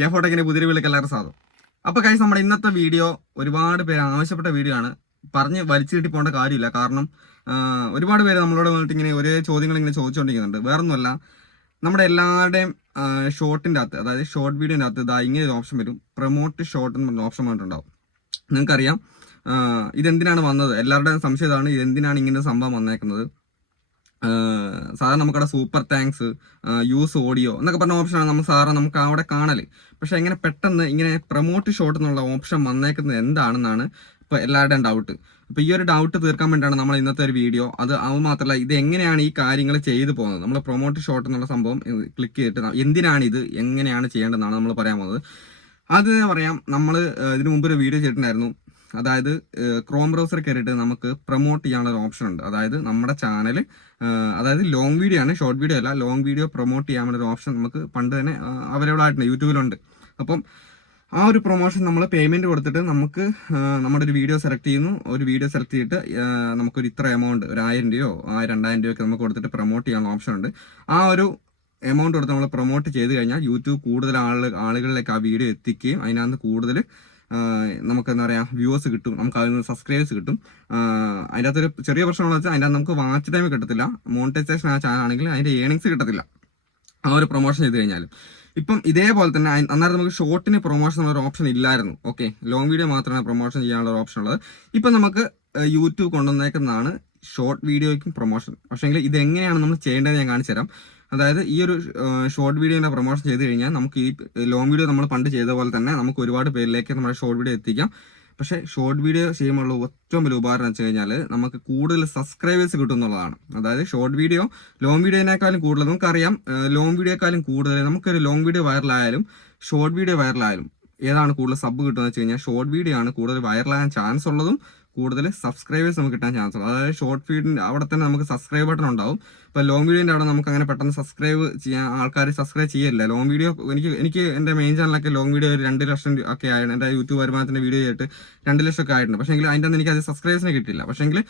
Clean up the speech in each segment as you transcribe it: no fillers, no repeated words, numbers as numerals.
ജെഫോട്ടെക്കിന്റെ പുതിയ വീട്ടിലേക്ക് എല്ലാവരും സ്വാഗതം. അപ്പോൾ ഗൈസ്, നമ്മുടെ ഇന്നത്തെ വീഡിയോ ഒരുപാട് പേര് ആവശ്യപ്പെട്ട വീഡിയോ ആണ്. പറഞ്ഞ് വലിച്ചു കിട്ടി പോകേണ്ട കാര്യമില്ല. കാരണം ഒരുപാട് പേര് നമ്മളോട് വന്നിട്ട് ഇങ്ങനെ ഒരേ ചോദ്യങ്ങൾ ഇങ്ങനെ ചോദിച്ചുകൊണ്ടിരിക്കുന്നുണ്ട്. വേറൊന്നുമല്ല, നമ്മുടെ എല്ലാവരുടെയും ഷോർട്ടിൻ്റെ അകത്ത്, അതായത് ഷോർട്ട് വീഡിയോൻ്റെ അകത്ത് ഇതാ ഇങ്ങനെ ഒരു ഓപ്ഷൻ വരും, പ്രൊമോട്ട് ഷോർട്ട് എന്ന് പറഞ്ഞ ഓപ്ഷൻ വന്നിട്ടുണ്ടാവും. നിങ്ങൾക്കറിയാം ഇതെന്തിനാണ് വന്നത്? എല്ലാവരുടെയും സംശയം ഇതാണ്, ഇതെന്തിനാണ് ഇങ്ങനെ ഒരു സംഭവം വന്നേക്കുന്നത്. സാധാരണ നമുക്കവിടെ സൂപ്പർ താങ്ക്സ്, യൂസ് ഓഡിയോ എന്നൊക്കെ പറഞ്ഞ ഓപ്ഷനാണ് നമ്മൾ സാധാരണ നമുക്ക് അവിടെ കാണല്. പക്ഷെ എങ്ങനെ പെട്ടെന്ന് ഇങ്ങനെ പ്രൊമോട്ട് ഷോട്ട് എന്നുള്ള ഓപ്ഷൻ വന്നേക്കുന്നത് എന്താണെന്നാണ് ഇപ്പോൾ എല്ലാവരുടെയും ഡൗട്ട്. അപ്പോൾ ഈ ഒരു ഡൗട്ട് തീർക്കാൻ വേണ്ടിയാണ് നമ്മൾ ഇന്നത്തെ ഒരു വീഡിയോ. അത് മാത്രമല്ല, ഇത് എങ്ങനെയാണ് ഈ കാര്യങ്ങൾ ചെയ്തു പോകുന്നത്, നമ്മൾ പ്രൊമോട്ട് ഷോട്ട് എന്നുള്ള സംഭവം ക്ലിക്ക് ചെയ്തിട്ട് എന്തിനാണ് ഇത്, എങ്ങനെയാണ് ചെയ്യേണ്ടതെന്നാണ് നമ്മൾ പറയാൻ പോകുന്നത്. അത് പറയാം. നമ്മൾ ഇതിനു മുമ്പ് ഒരു വീഡിയോ ചെയ്തിട്ടുണ്ടായിരുന്നു. അതായത് ക്രോം ബ്രൗസർ കയറിയിട്ട് നമുക്ക് പ്രൊമോട്ട് ചെയ്യാനുള്ള ഒരു ഓപ്ഷൻ ഉണ്ട്. അതായത് നമ്മുടെ ചാനൽ, അതായത് ലോങ് വീഡിയോ ആണ്, ഷോർട്ട് വീഡിയോ അല്ല, ലോങ് വീഡിയോ പ്രൊമോട്ട് ചെയ്യാനുള്ള ഒരു ഓപ്ഷൻ നമുക്ക് പണ്ട് തന്നെ അവൈലബിൾ ആയിട്ടുണ്ട്, യൂട്യൂബിലുണ്ട്. അപ്പം ആ ഒരു പ്രൊമോഷൻ നമ്മൾ പേയ്മെൻറ്റ് കൊടുത്തിട്ട് നമുക്ക് നമ്മുടെ ഒരു വീഡിയോ സെലക്ട് ചെയ്യുന്നു. ഒരു വീഡിയോ സെലക്ട് ചെയ്തിട്ട് നമുക്കൊരു ഇത്ര എമൗണ്ട്, ഒരു 1000 രൂപയോ 2000 രൂപയൊക്കെ നമുക്ക് കൊടുത്തിട്ട് പ്രൊമോട്ട് ചെയ്യാനുള്ള ഓപ്ഷൻ ഉണ്ട്. ആ ഒരു എമൗണ്ട് കൊടുത്ത് നമ്മൾ പ്രൊമോട്ട് ചെയ്ത് കഴിഞ്ഞാൽ യൂട്യൂബ് കൂടുതൽ ആളുകളിലേക്ക് ആ വീഡിയോ എത്തിക്കുകയും അതിനകത്ത് കൂടുതൽ നമുക്ക് എന്താ പറയുക വ്യൂവേഴ്സ് കിട്ടും, നമുക്ക് അതിൽ നിന്ന് സബ്സ്ക്രൈബേഴ്സ് കിട്ടും. അതിൻ്റെ അകത്തൊരു ചെറിയ പ്രശ്നമെന്ന് വെച്ചാൽ അതിൻ്റെ നമുക്ക് വാച്ച് ടൈം കിട്ടത്തില്ല. മോണിറ്റൈസേഷൻ ആ ചാനൽ ആണെങ്കിൽ അതിൻ്റെ ഏണിങ്സ് കിട്ടത്തില്ല ആ ഒരു പ്രൊമോഷൻ ചെയ്ത് കഴിഞ്ഞാൽ. ഇപ്പം ഇതേപോലെ തന്നെ അന്നേരം നമുക്ക് ഷോർട്ടിന് പ്രൊമോഷൻ എന്നുള്ള ഒരു ഓപ്ഷൻ ഇല്ലായിരുന്നു. ഓക്കെ, ലോങ് വീഡിയോ മാത്രമാണ് പ്രൊമോഷൻ ചെയ്യാനുള്ള ഒരു ഓപ്ഷൻ ഉള്ളത്. ഇപ്പം നമുക്ക് യൂട്യൂബ് കൊണ്ടുവന്നേക്കുന്നതാണ് ഷോർട്ട് വീഡിയോയ്ക്കും പ്രൊമോഷൻ. പക്ഷേങ്കിൽ ഇതെങ്ങനെയാണ് നമ്മൾ ചെയ്യേണ്ടത് ഞാൻ കാണിച്ചു തരാം. അതായത് ഈ ഒരു ഷോർട്ട് വീഡിയോൻ്റെ പ്രൊമോഷൻ ചെയ്ത് കഴിഞ്ഞാൽ നമുക്ക് ഈ ലോങ് വീഡിയോ നമ്മൾ പണ്ട് ചെയ്ത പോലെ തന്നെ നമുക്ക് ഒരുപാട് പേരിലേക്ക് നമ്മുടെ ഷോർട്ട് വീഡിയോ എത്തിക്കാം. പക്ഷേ ഷോർട്ട് വീഡിയോ ചെയ്യുമ്പോഴുള്ള ഏറ്റവും വലിയ ഉപകാരം വെച്ച് കഴിഞ്ഞാൽ നമുക്ക് കൂടുതൽ സബ്സ്ക്രൈബേഴ്സ് കിട്ടും എന്നുള്ളതാണ്. അതായത് ഷോർട്ട് വീഡിയോ ലോങ് വീഡിയോനേക്കാളും കൂടുതൽ നമുക്കറിയാം, ലോങ് വീഡിയോക്കാളും കൂടുതൽ നമുക്കൊരു ലോങ് വീഡിയോ വൈറലായാലും ഷോർട്ട് വീഡിയോ വൈറലായാലും ഏതാണ് കൂടുതൽ സബ് കിട്ടുന്നത് വെച്ച് കഴിഞ്ഞാൽ ഷോർട്ട് വീഡിയോ ആണ് കൂടുതൽ വൈറലാകാൻ ചാൻസ് ഉള്ളതും കൂടുതൽ സബ്സ്ക്രൈബേഴ്സ് നമുക്ക് കിട്ടാൻ ചാൻസ് ഉള്ളത്. അതായത് ഷോർട്ട് ഫീഡിൻ്റെ അവിടെ തന്നെ നമുക്ക് സബ്സ്ക്രൈബ് ബട്ടൺ ഉണ്ടാവും. ഇപ്പോൾ ലോങ് വീഡിയോൻ്റെ അവിടെ നമുക്ക് അങ്ങനെ പെട്ടെന്ന് സബ്സ്ക്രൈബ് ചെയ്യാൻ ആൾക്കാർ സബ്സ്ക്രൈബ് ചെയ്യില്ല. ലോങ് വീഡിയോ എനിക്ക് എൻ്റെ മെയിൻ ചാനലൊക്കെ ലോങ് വീഡിയോ ഒരു 2 ലക്ഷം ഒക്കെ ആയിരുന്നു. എൻ്റെ യൂട്യൂബ് വരുമാനത്തിൻ്റെ വീഡിയോ ആയിട്ട് 2 ലക്ഷം ഒക്കെ ആയിട്ടുണ്ട്. പക്ഷേ അതിൻ്റെ ഒന്നും എനിക്ക് അത് സബ്സ്ക്രൈബേഴ്സിനെ കിട്ടില്ല. പക്ഷേ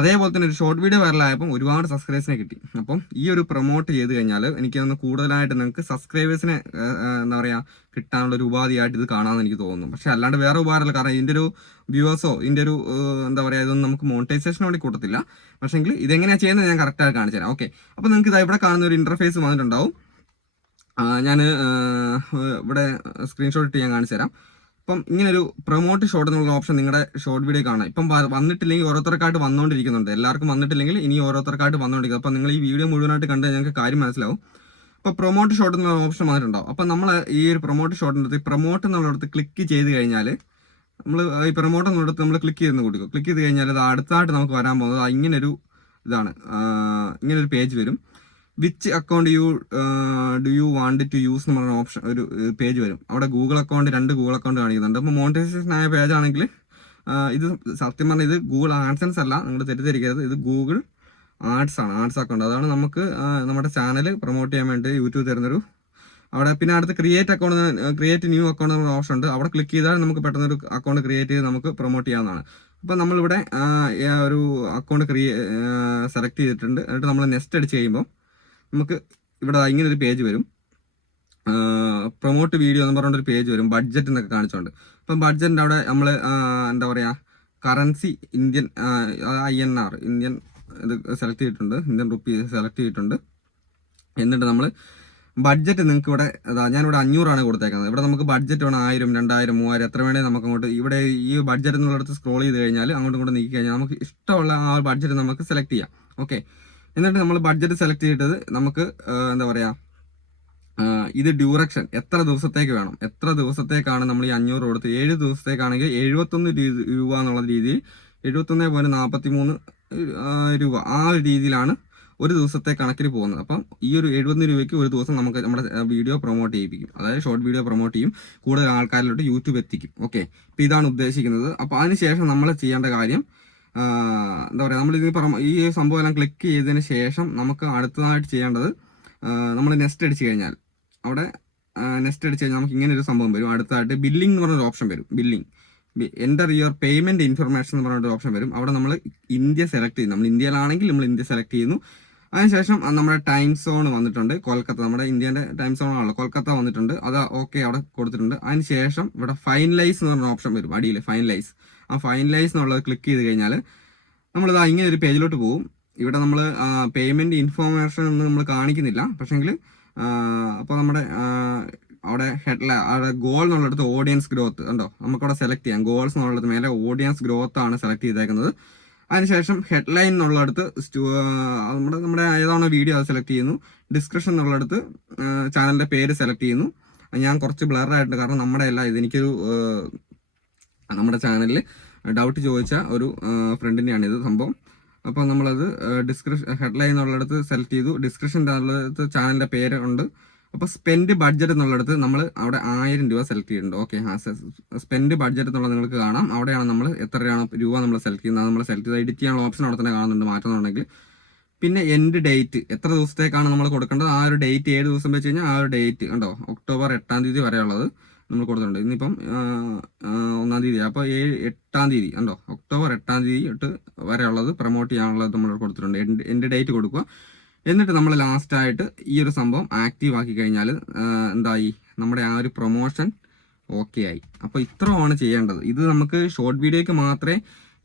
അതേപോലെ തന്നെ ഒരു ഷോർട്ട് വീഡിയോ വൈറലായപ്പോൾ ഒരുപാട് സബ്സ്ക്രൈബേഴ്സിനെ കിട്ടി. അപ്പം ഈ ഒരു പ്രൊമോട്ട് ചെയ്ത് കഴിഞ്ഞാൽ എനിക്കൊന്ന് കൂടുതലായിട്ട് നിങ്ങൾക്ക് സബ്സ്ക്രൈബേഴ്സിനെ എന്താ പറയുക കിട്ടാനുള്ള ഒരു ഉപാധിയായിട്ട് ഇത് കാണാമെന്ന് എനിക്ക് തോന്നുന്നു. പക്ഷെ അല്ലാണ്ട് വേറെ ഉപകാരമില്ല. കാരണം ഇതിൻ്റെ ഒരു വ്യൂവേഴ്സോ ഇതിൻ്റെ ഒരു എന്താ പറയുക ഇതൊന്നും നമുക്ക് മോണിറ്റൈസേഷൻ വേണ്ടി കൂട്ടത്തില്ല. പക്ഷേങ്കിൽ ഇതെങ്ങനെയാണ് ചെയ്യുന്നത് ഞാൻ കറക്റ്റായിട്ട് കാണിച്ചു തരാം. ഓക്കെ, അപ്പോൾ നിങ്ങൾക്ക് ഇതാ ഇവിടെ കാണുന്ന ഒരു ഇൻ്റർഫേസ് വന്നിട്ടുണ്ടാവും. ഞാൻ ഇവിടെ സ്ക്രീൻഷോട്ട് ഇട്ട് ഞാൻ കാണിച്ചു തരാം. അപ്പം ഇങ്ങനൊരു പ്രൊമോട്ട് ഷോർട്ട് എന്നുള്ള ഓപ്ഷൻ നിങ്ങളുടെ ഷോർട്ട് വീഡിയോ കാണാം. ഇപ്പം വന്നിട്ടില്ലെങ്കിൽ ഓരോരുത്തർക്കായിട്ട് വന്നുകൊണ്ടിരിക്കുന്നുണ്ട്. എല്ലാവർക്കും വന്നിട്ടില്ലെങ്കിൽ ഇനി ഓരോരുത്തർക്കായിട്ട് വന്നുകൊണ്ടിരിക്കും. അപ്പം നിങ്ങൾ ഈ വീഡിയോ മുഴുവനായിട്ട് കണ്ട് ഞങ്ങൾക്ക് കാര്യം മനസ്സിലാവും. അപ്പോൾ പ്രൊമോട്ട് ഷോർട്ട് എന്നുള്ള ഓപ്ഷൻ വന്നിട്ടുണ്ടാവും. അപ്പം നമ്മൾ ഈ ഒരു പ്രൊമോട്ട് ഷോർട്ടിൻ്റെ അടുത്ത് പ്രൊമോട്ട് എന്നുള്ളിടത്ത് ക്ലിക്ക് ചെയ്ത് കഴിഞ്ഞാൽ നമ്മൾ ഈ പ്രൊമോട്ട് എന്നുള്ളിടത്ത് നമ്മൾ ക്ലിക്ക് ചെയ്തെന്ന് കൊടുക്കും. ക്ലിക്ക് ചെയ്ത് കഴിഞ്ഞാൽ അത് അടുത്തായിട്ട് നമുക്ക് വരാൻ പോകുന്നത് ഇങ്ങനൊരു ഇതാണ്. ഇങ്ങനൊരു പേജ് വരും. Which account do you want to use എന്ന് പറഞ്ഞ ഓപ്ഷൻ ഒരു പേജ് വരും. അവിടെ ഗൂഗിൾ അക്കൗണ്ട് 2 ഗൂഗിൾ അക്കൗണ്ട് കാണിക്കുന്നുണ്ട്. അപ്പോൾ മോണിറ്റൈസേഷൻ ആയ പേജ് ആണെങ്കിൽ ഇത് സത്യം പറഞ്ഞാൽ ഇത് ഗൂഗിൾ ആഡ്സൻസ് അല്ല, നിങ്ങൾ തെറ്റിദ്ധരിക്കരുത്. ഇത് ഗൂഗിൾ ആഡ്സ് ആണ്, ആഡ്സ് അക്കൗണ്ട്. അതാണ് നമുക്ക് നമ്മുടെ ചാനൽ പ്രൊമോട്ട് ചെയ്യാൻ വേണ്ടി യൂട്യൂബ് തരുന്നൊരു അവിടെ. പിന്നെ അടുത്ത് ക്രിയേറ്റ് ന്യൂ അക്കൗണ്ട് എന്ന ഓപ്ഷൻ ഉണ്ട്. അവിടെ ക്ലിക്ക് ചെയ്താൽ നമുക്ക് പെട്ടെന്നൊരു അക്കൗണ്ട് ക്രിയേറ്റ് ചെയ്ത് നമുക്ക് പ്രൊമോട്ട് ചെയ്യാവുന്നതാണ്. അപ്പോൾ നമ്മളിവിടെ ഒരു അക്കൗണ്ട് സെലക്ട് ചെയ്തിട്ടുണ്ട്. എന്നിട്ട് നമ്മൾ നെക്സ്റ്റ് അടിച്ച് കഴിയുമ്പോൾ നമുക്ക് ഇവിടെ ഇങ്ങനെ ഒരു പേജ് വരും. പ്രൊമോട്ട് വീഡിയോ എന്ന് പറഞ്ഞൊരു പേജ് വരും, ബഡ്ജറ്റ് എന്നൊക്കെ കാണിച്ചുകൊണ്ട്. അപ്പം ബഡ്ജറ്റിൻ്റെ അവിടെ നമ്മൾ എന്താ പറയുക കറൻസി ഇന്ത്യൻ INR ഇന്ത്യൻ ഇത് സെലക്ട് ചെയ്തിട്ടുണ്ട്, ഇന്ത്യൻ റുപ്പീ സെലക്ട് ചെയ്തിട്ടുണ്ട്. എന്നിട്ട് നമ്മൾ ബഡ്ജറ്റ് നിങ്ങൾക്ക് ഇവിടെ ഞാനിവിടെ 500 കൊടുത്തേക്കുന്നത്. ഇവിടെ നമുക്ക് ബഡ്ജറ്റ് വേണം 1000, 2000, 3000 എത്ര വേണേൽ നമുക്ക് അങ്ങോട്ട് ഇവിടെ ഈ ബഡ്ജറ്റ് എന്നുള്ളിടത്ത് സ്ക്രോൾ ചെയ്ത് കഴിഞ്ഞാൽ അങ്ങോട്ടും ഇങ്ങോട്ട് നീക്കി കഴിഞ്ഞാൽ നമുക്ക് ഇഷ്ടമുള്ള ആ ബഡ്ജറ്റ് നമുക്ക് സെലക്ട് ചെയ്യാം. ഓക്കെ, എന്നിട്ട് നമ്മൾ ബഡ്ജറ്റ് സെലക്ട് ചെയ്തിട്ട് നമുക്ക് എന്താ പറയുക ഇത് ഡ്യൂറക്ഷൻ എത്ര ദിവസത്തേക്ക് വേണം, എത്ര ദിവസത്തേക്കാണ് നമ്മൾ ഈ 500 കൊടുത്ത് 7 ദിവസത്തേക്കാണെങ്കിൽ 71 രൂപ എന്നുള്ള രീതിയിൽ 71.43 രൂപ ആ ഒരു രീതിയിലാണ് ഒരു ദിവസത്തെ കണക്കിന് പോകുന്നത്. അപ്പം ഈ ഒരു 71 രൂപയ്ക്ക് ഒരു ദിവസം നമുക്ക് നമ്മുടെ വീഡിയോ പ്രൊമോട്ട് ചെയ്യിപ്പിക്കും. അതായത് ഷോർട്ട് വീഡിയോ പ്രൊമോട്ട് ചെയ്യും, കൂടുതൽ ആൾക്കാരിലോട്ട് യൂട്യൂബ് എത്തിക്കും. ഓക്കെ, അപ്പോൾ ഇതാണ് ഉദ്ദേശിക്കുന്നത്. അപ്പോൾ അതിനുശേഷം നമ്മൾ ചെയ്യേണ്ട കാര്യം എന്താ പറയുക, നമ്മൾ ഈ സംഭവം എല്ലാം ക്ലിക്ക് ചെയ്തതിന് ശേഷം നമുക്ക് അടുത്തതായിട്ട് ചെയ്യേണ്ടത് നമ്മൾ നെക്സ്റ്റ് അടിച്ച് കഴിഞ്ഞാൽ അവിടെ നെക്സ്റ്റ് അടിച്ച് കഴിഞ്ഞാൽ നമുക്ക് ഇങ്ങനെ ഒരു സംഭവം വരും. അടുത്തതായിട്ട് ബില്ലിംഗ് എന്ന് പറഞ്ഞൊരു ഓപ്ഷൻ വരും. Billing enter your payment information എന്ന് പറഞ്ഞൊരു ഓപ്ഷൻ വരും. അവിടെ നമ്മൾ ഇന്ത്യ സെലക്ട് ചെയ്യുന്നു. നമ്മൾ ഇന്ത്യയിലാണെങ്കിൽ നമ്മൾ ഇന്ത്യ സെലക്ട് ചെയ്യുന്നു. അതിനുശേഷം നമ്മുടെ ടൈം സോൺ വന്നിട്ടുണ്ട്. കൊൽക്കത്ത, നമ്മുടെ ഇന്ത്യൻ്റെ ടൈം സോൺ ആണല്ലോ, കൊൽക്കത്ത വന്നിട്ടുണ്ട്. അത് ഓക്കെ അവിടെ കൊടുത്തിട്ടുണ്ട്. അതിനുശേഷം ഇവിടെ ഫൈനലൈസ് എന്ന് പറഞ്ഞ ഓപ്ഷൻ വരും അടിയിൽ, ഫൈനലൈസ്. ആ ഫൈനലൈസ് എന്നുള്ളത് ക്ലിക്ക് ചെയ്ത് കഴിഞ്ഞാൽ നമ്മളിത് ഇങ്ങനെ ഒരു പേജിലോട്ട് പോകും. ഇവിടെ നമ്മൾ പേയ്മെൻറ്റ് ഇൻഫോർമേഷൻ ഒന്നും നമ്മൾ കാണിക്കുന്നില്ല. പക്ഷേങ്കിൽ അപ്പോൾ നമ്മുടെ അവിടെ അവിടെ ഗോൾ എന്നുള്ളിടത്ത് ഓഡിയൻസ് ഗ്രോത്ത് ഉണ്ടോ, നമുക്കവിടെ സെലക്ട് ചെയ്യാം. ഗോൾസ് എന്നുള്ളത് മേലെ ഓഡിയൻസ് ഗ്രോത്ത് ആണ് സെലക്ട് ചെയ്തേക്കുന്നത്. അതിനുശേഷം ഹെഡ്ലൈൻ എന്നുള്ളിടത്ത് നമ്മുടെ ഏതാണോ വീഡിയോ അത് സെലക്ട് ചെയ്യുന്നു. ഡിസ്ക്രിപ്ഷൻ എന്നുള്ളിടത്ത് ചാനലിൻ്റെ പേര് സെലക്ട് ചെയ്യുന്നു. ഞാൻ കുറച്ച് ബ്ലറായിട്ടുണ്ട്, കാരണം നമ്മുടെ അല്ല ഇത്, എനിക്കൊരു നമ്മുടെ ചാനലിൽ ഡൗട്ട് ചോദിച്ച ഒരു ഫ്രണ്ടിൻ്റെയാണ് ഇത് സംഭവം. അപ്പോൾ നമ്മളത് ഹെഡ്ലൈൻ എന്നുള്ളിടത്ത് സെലക്ട് ചെയ്തു. ഡിസ്ക്രിപ്ഷൻ്റെ ഉള്ളിടത്ത് ചാനലിൻ്റെ പേര് ഉണ്ട്. അപ്പോൾ സ്പെൻഡ് ബഡ്ജറ്റ് എന്നുള്ളിടത്ത് നമ്മൾ അവിടെ 1000 രൂപ സെലക്ട് ചെയ്യുന്നുണ്ട്. ഓക്കെ, സ്പെൻഡ് ബഡ്ജറ്റ് എന്നുള്ളത് നിങ്ങൾക്ക് കാണാം. അവിടെയാണ് നമ്മൾ എത്ര രൂപ നമ്മൾ സെലക്ട് ചെയ്യുന്നത്. നമ്മൾ സെലക്ട് ചെയ്ത് എഡിറ്റ് ചെയ്യാനുള്ള ഓപ്ഷൻ അവിടെ തന്നെ കാണുന്നുണ്ട്, മാറ്റുന്നുണ്ടെങ്കിൽ. പിന്നെ എൻഡ് ഡേറ്റ്, എത്ര ദിവസത്തേക്കാണ് നമ്മൾ കൊടുക്കേണ്ടത്, ആ ഒരു ഡേറ്റ് 7 ദിവസം വെച്ച് കഴിഞ്ഞാൽ ആ ഒരു ഡേറ്റ് ഉണ്ടോ, ഒക്ടോബർ 8-ാം തീയതി വരെയുള്ളത് നമ്മൾ കൊടുത്തിട്ടുണ്ട്. ഇന്നിപ്പം 1-ാം തീയതി, അപ്പോൾ 8-ാം തീയതി ഉണ്ടോ, ഒക്ടോബർ 8-ാം തീയതി തൊട്ട് വരെയുള്ളത് പ്രൊമോട്ട് ചെയ്യാനുള്ളത് നമ്മൾ കൊടുത്തിട്ടുണ്ട്. എൻഡ് ഡേറ്റ് കൊടുക്കുക. എന്നിട്ട് നമ്മൾ ലാസ്റ്റായിട്ട് ഈ ഒരു സംഭവം ആക്റ്റീവ് ആക്കി കഴിഞ്ഞാൽ എന്തായി, നമ്മുടെ ആ ഒരു പ്രൊമോഷൻ ഓക്കെ ആയി. അപ്പോൾ ഇത്രയാണ് ചെയ്യേണ്ടത്. ഇത് നമുക്ക് ഷോർട്ട് വീഡിയോയ്ക്ക് മാത്രമേ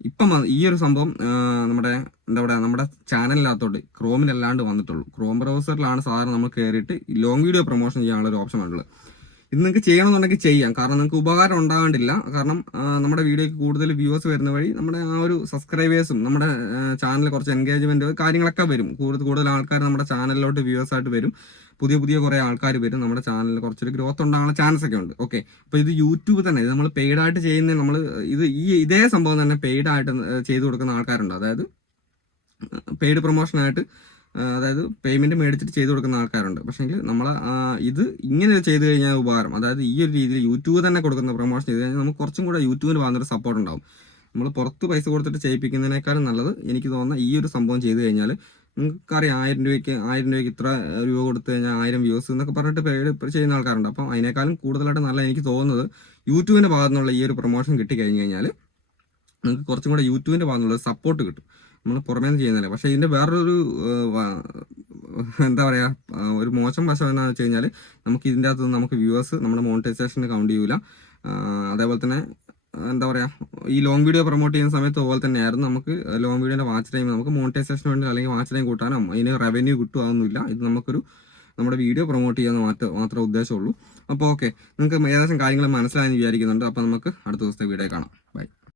ഇപ്പം ഈ ഒരു സംഭവം നമ്മുടെ എന്താ പറയുക, നമ്മുടെ ചാനലിനകത്തോട്ട് ക്രോമിലല്ലാണ്ട് വന്നിട്ടുള്ളൂ. ക്രോം ബ്രൗസറിലാണ് സാധാരണ നമ്മൾ കയറിയിട്ട് ലോങ് വീഡിയോ പ്രൊമോഷൻ ചെയ്യാനുള്ള ഒരു ഓപ്ഷൻ ഉള്ളത്. ഇത് നിങ്ങൾക്ക് ചെയ്യണമെന്നുണ്ടെങ്കിൽ ചെയ്യാം, കാരണം നിങ്ങൾക്ക് ഉപകാരം ഉണ്ടാകാണ്ടില്ല. കാരണം നമ്മുടെ വീഡിയോയ്ക്ക് കൂടുതൽ വ്യൂവേഴ്സ് വരുന്ന വഴി നമ്മുടെ ആ ഒരു സബ്സ്ക്രൈബേഴ്സും നമ്മുടെ ചാനലിൽ കുറച്ച് എൻഗേജ്മെൻറ്റ് കാര്യങ്ങളൊക്കെ വരും. കൂടുതൽ ആൾക്കാർ നമ്മുടെ ചാനലിലോട്ട് വ്യൂവേഴ്സായിട്ട് വരും. പുതിയ കുറേ ആൾക്കാർ വരും. നമ്മുടെ ചാനലിൽ കുറച്ചൊരു ഗ്രോത്ത് ഉണ്ടാകാനുള്ള ചാൻസ് ഒക്കെ ഉണ്ട്. ഓക്കെ, അപ്പോൾ ഇത് യൂട്യൂബ് തന്നെ, ഇത് നമ്മൾ പെയ്ഡായിട്ട് ചെയ്യുന്ന, നമ്മൾ ഇതേ സംഭവം തന്നെ പെയ്ഡായിട്ട് ചെയ്തു കൊടുക്കുന്ന ആൾക്കാരുണ്ട്. അതായത് പെയ്ഡ് പ്രൊമോഷനായിട്ട്, അതായത് പേയ്മെൻറ്റ് മേടിച്ചിട്ട് ചെയ്ത് കൊടുക്കുന്ന ആൾക്കാരുണ്ട്. പക്ഷേങ്കിൽ നമ്മൾ ഇത് ഇങ്ങനെ ചെയ്ത് കഴിഞ്ഞാൽ ഉപകാരം, അതായത് ഈ ഒരു രീതിയിൽ യൂട്യൂബ് തന്നെ കൊടുക്കുന്ന പ്രൊമോഷൻ ചെയ്ത് കഴിഞ്ഞാൽ നമുക്ക് കുറച്ചും കൂടെ യൂട്യൂബിന് വന്നൊരു സപ്പോർട്ട് ഉണ്ടാവും. നമ്മൾ പുറത്ത് പൈസ കൊടുത്തിട്ട് ചെയ്യിപ്പിക്കുന്നതിനേക്കാളും നല്ലത് എനിക്ക് തോന്നുന്ന ഈ ഒരു സംഭവം ചെയ്ത് കഴിഞ്ഞാൽ, നിങ്ങൾക്കറിയാം 1000 രൂപയ്ക്ക് ഇത്ര രൂപ കൊടുത്തു കഴിഞ്ഞാൽ 1000 വ്യൂസ് എന്നൊക്കെ പറഞ്ഞിട്ട് പെയ്ഡ് ചെയ്യുന്ന ആൾക്കാരുണ്ട്. അപ്പം അതിനേക്കാളും കൂടുതലായിട്ട് നല്ല എനിക്ക് തോന്നുന്നത് യൂട്യൂബിൻ്റെ ഭാഗത്തു നിന്നുള്ള ഈ ഒരു പ്രൊമോഷൻ കിട്ടിക്കഴിഞ്ഞ് കഴിഞ്ഞാൽ നിങ്ങൾക്ക് കുറച്ചും കൂടെ യൂട്യൂബിൻ്റെ ഭാഗത്തു നിന്നുള്ള സപ്പോർട്ട് കിട്ടും. നമ്മൾ പുറമേ നിന്ന് ചെയ്യുന്നില്ല. പക്ഷേ ഇതിൻ്റെ വേറൊരു എന്താ പറയുക, ഒരു മോശം വശം എന്താണെന്ന് വെച്ച് കഴിഞ്ഞാൽ, നമുക്ക് ഇതിൻ്റെ അകത്ത് നമുക്ക് വ്യൂവേഴ്സ് നമ്മുടെ മോണിറ്റൈസേഷന് കൗണ്ട് ചെയ്യൂല. അതേപോലെ തന്നെ എന്താ പറയുക, ഈ ലോങ് വീഡിയോ പ്രൊമോട്ട് ചെയ്യുന്ന സമയത്ത് അതുപോലെ തന്നെയായിരുന്നു. നമുക്ക് ലോങ് വീഡിയോൻ്റെ വാച്ച് ടൈം നമുക്ക് മോണിറ്റൈസേഷന് വേണ്ടി അല്ലെങ്കിൽ വാച്ച് ടൈം കൂട്ടാനോ അതിന് റവന്യൂ കിട്ടുകയൊന്നുമില്ല. ഇത് നമ്മുടെ വീഡിയോ പ്രൊമോട്ട് ചെയ്യാൻ മാത്രമേ ഉദ്ദേശമുള്ളൂ. അപ്പോൾ ഓക്കെ, നിങ്ങൾക്ക് ഏകദേശം കാര്യങ്ങൾ മനസ്സിലായെന്ന് വിചാരിക്കുന്നുണ്ട്. അപ്പോൾ നമുക്ക് അടുത്ത ദിവസത്തെ വീഡിയോ കാണാം.